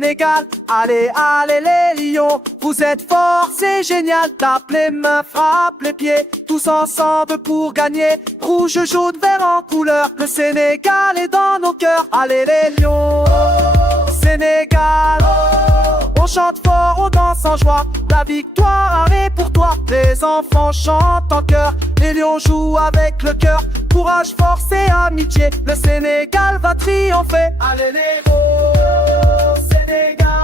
Sénégal. Allez, allez les lions, vous êtes forts, c'est génial. Tape les mains, frappe les pieds, tous ensemble pour gagner. Rouge, jaune, vert en couleur, le Sénégal est dans nos cœurs. Allez les lions, Sénégal. On chante fort, on danse en joie, la victoire est pour toi. Les enfants chantent en chœur, les lions jouent avec le cœur. Courage, force et amitié, le Sénégal va triompher. Allez les lions, Sénégal.